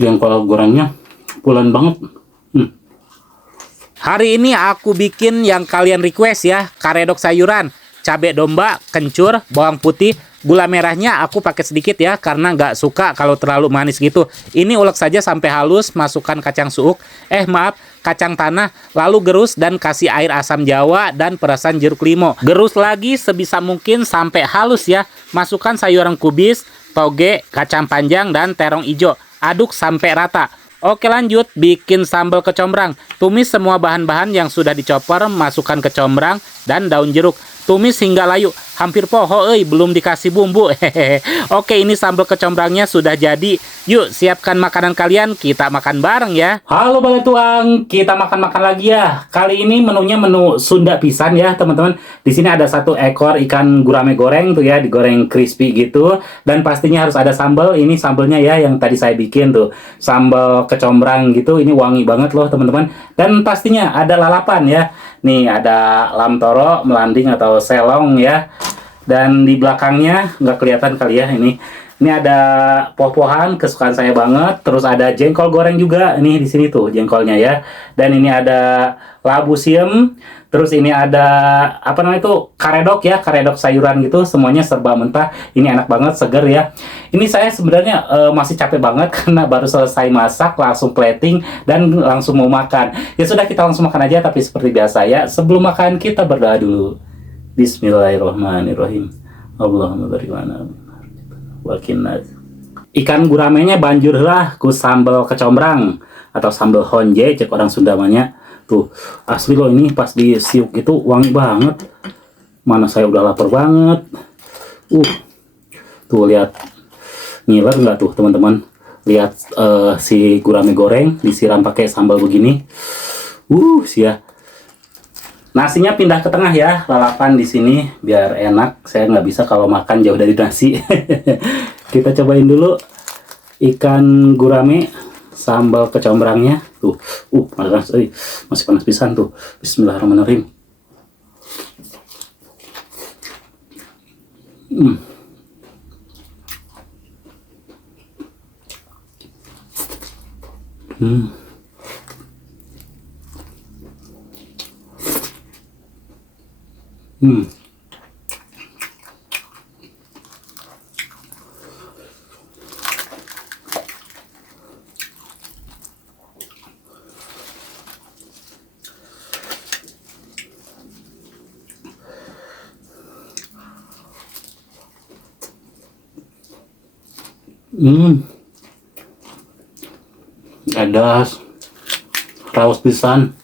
Jengkol gorengnya pulen banget. Hari ini aku bikin yang kalian request ya, karedok sayuran, cabai domba, kencur, bawang putih, gula merahnya aku pakai sedikit ya, karena nggak suka kalau terlalu manis gitu. Ini ulek saja sampai halus, masukkan kacang suuk, kacang tanah, lalu gerus dan kasih air asam jawa dan perasan jeruk limau. Gerus lagi sebisa mungkin sampai halus ya. Masukkan sayuran kubis, toge, kacang panjang, dan terong hijau. Aduk sampai rata. Oke, lanjut bikin sambal kecombrang. Tumis semua bahan-bahan yang sudah dicopper, masukkan kecombrang dan daun jeruk. Tumis hingga layu. Hampir poho belum dikasih bumbu. Hehehe. Oke, ini sambal kecombrangnya sudah jadi. Yuk, siapkan makanan kalian, kita makan bareng ya. Halo Bale Tuang, kita makan-makan lagi ya. Kali ini menunya menu Sunda pisan ya, teman-teman. Di sini ada 1 ekor ikan gurame goreng tuh ya, digoreng crispy gitu. Dan pastinya harus ada sambal. Ini sambalnya ya yang tadi saya bikin tuh. Sambal kecombrang gitu. Ini wangi banget loh, teman-teman. Dan pastinya ada lalapan ya. Nih ada lam toro, melanding atau selong ya. Dan di belakangnya nggak kelihatan kali ya ini. Ini ada poh-pohan kesukaan saya banget. Terus ada jengkol goreng juga. Ini di sini tuh jengkolnya ya. Dan ini ada labu siam. Terus ini ada apa namanya itu karedok ya, karedok sayuran gitu. Semuanya serba mentah. Ini enak banget, seger ya. Ini saya sebenarnya masih capek banget karena baru selesai masak, langsung plating dan langsung mau makan. Ya sudah, kita langsung makan aja. Tapi seperti biasa ya, sebelum makan kita berdoa dulu. Bismillahirrahmanirrahim. Allahumma barik lana wakinna. Ikan guramenya banjur lah ku sambal kecombrang atau sambal honje cek orang Sundamanya. Tuh, asli loh, ini pas disiuk itu wangi banget. Mana saya udah lapar banget. Tuh lihat. Ngiler nggak tuh, teman-teman? Lihat si gurame goreng disiram pakai sambal begini. Sia. Nasinya pindah ke tengah ya, lalapan di sini biar enak. Saya nggak bisa kalau makan jauh dari nasi. Kita cobain dulu ikan gurame sambal kecombrangnya. Tuh, panas, masih panas pisan tuh. Bismillahirrahmanirrahim. Ada raus pisan.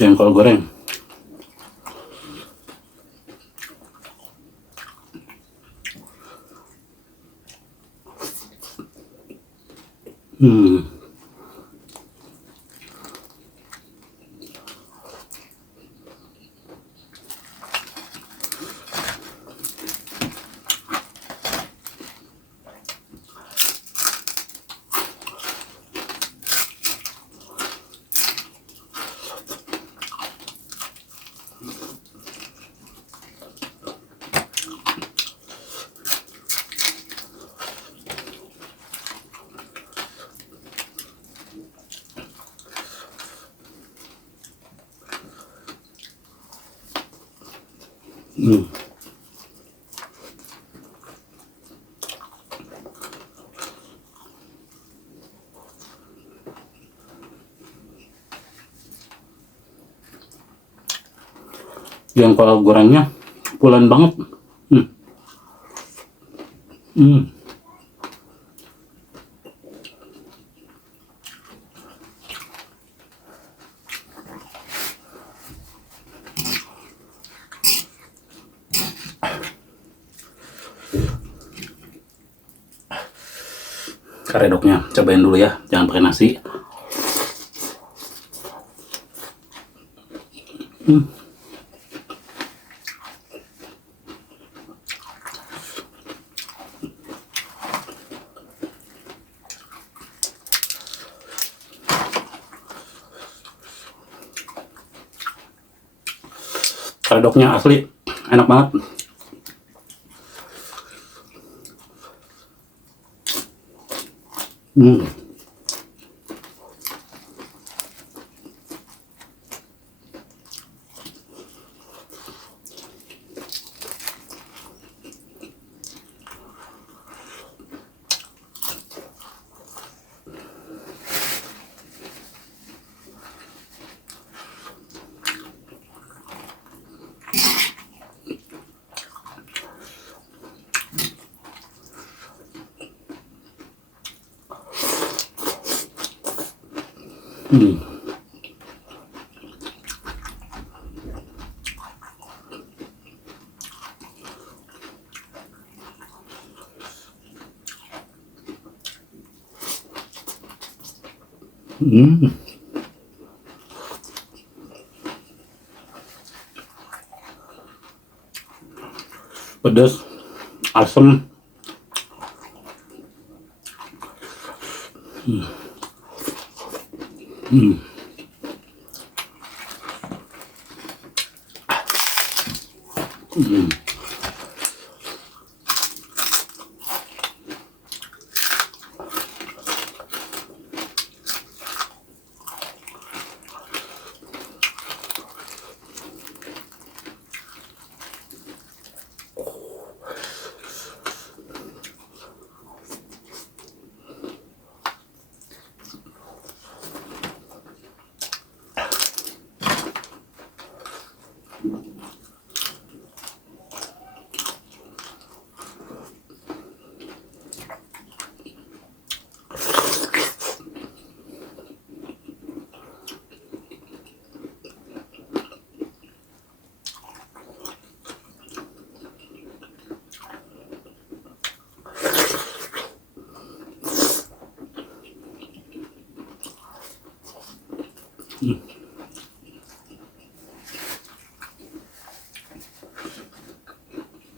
Jengkol goreng. Jengkol gorengnya pulen banget. Karedoknya cobain dulu ya, jangan pakai nasi. Karedoknya asli enak banget. Hmm. Hmm. Hmm. Pedas, asam. Hmm. Hmm. Hmm.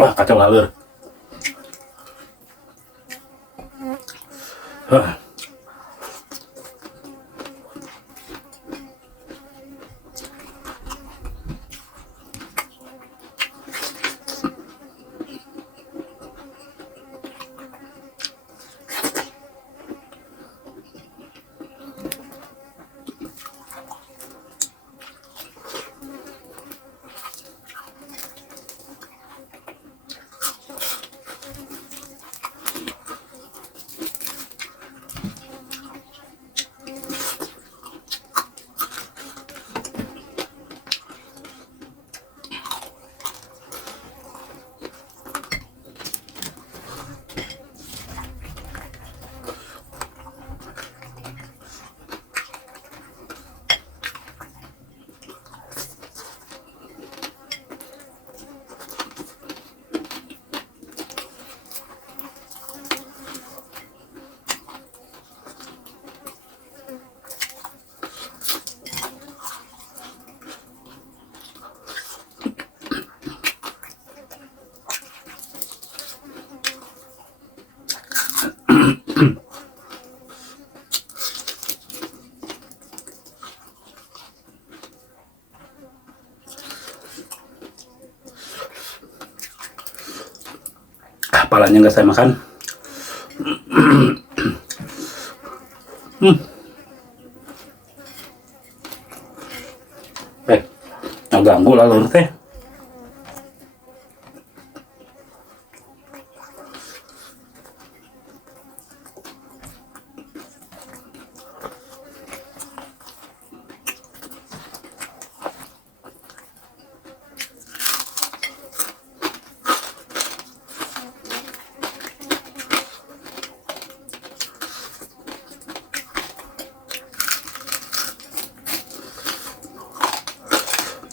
Wah, kacau laler. Palanya nggak saya makan. Ganggu lah lur teh.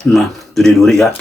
Nah, duri-duri ya.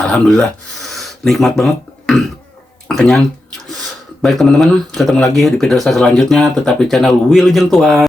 Alhamdulillah, nikmat banget. Kenyang. Baik teman-teman, ketemu lagi di video saya selanjutnya. Tetap di channel Wilujeng Tua.